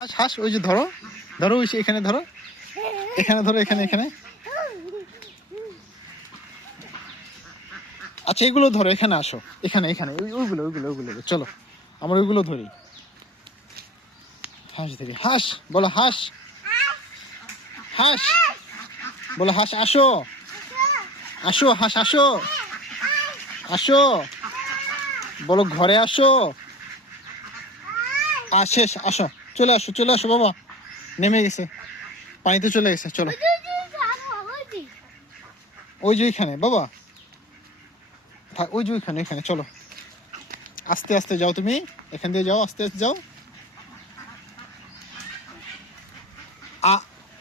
হাঁস হাঁস ওই যে ধরো ধরো ওই এখানে ধরো, এখানে ধরো, এখানে এখানে। আচ্ছা এগুলো ধরো, এখানে আসো, এখানে এখানে ওইগুলো ওইগুলো ওইগুলো চলো আমরা ওইগুলো ধরি। হাঁস ধরি, হাঁস বলো, হাঁস হাঁস বলো, হাঁস আসো আসো, হাঁস আসো আসো বলো, ঘরে আসো, আসে আসো, চলে আসো চলে আসো বাবা, নেমে গেছে পানিতে চলে গেছে, চলো ওই যে ওইখানে বাবা, ওই যে ওইখানে, এখানে চলো, আস্তে আস্তে যাও, তুমি এখান দিয়ে যাও, আস্তে আস্তে যাও।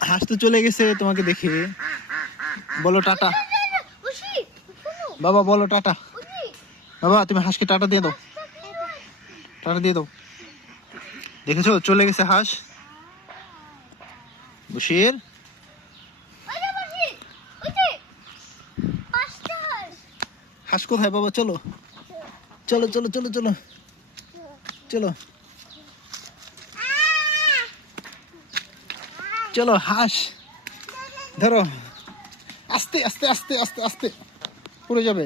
হাঁস তো চলে গেছে তোমাকে দেখে, বলো টাটা বাবা, বলো টাটা বাবা, তুমি হাঁসকে টাটা দিয়ে দাও, টাটা দিয়ে দাও। দেখেছো চলে গেছে হাঁস। বশির হাঁস কোথায় বাবা, চলো চলো চলো চলো চলো চলো চলো, হাঁস ধরো, আস্তে আস্তে আস্তে আস্তে আস্তে, পড়ে যাবে।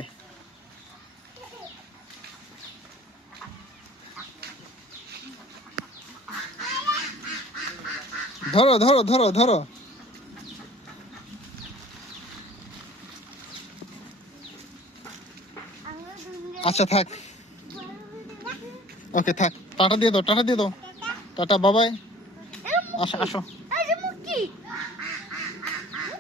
ধরো ধরো ধরো ধরো, আচ্ছা থাক, ওকে থাক, টাটা দিয়ে দাও, টাটা দিয়ে দাও, টাটা বাবাই, আসো আসো।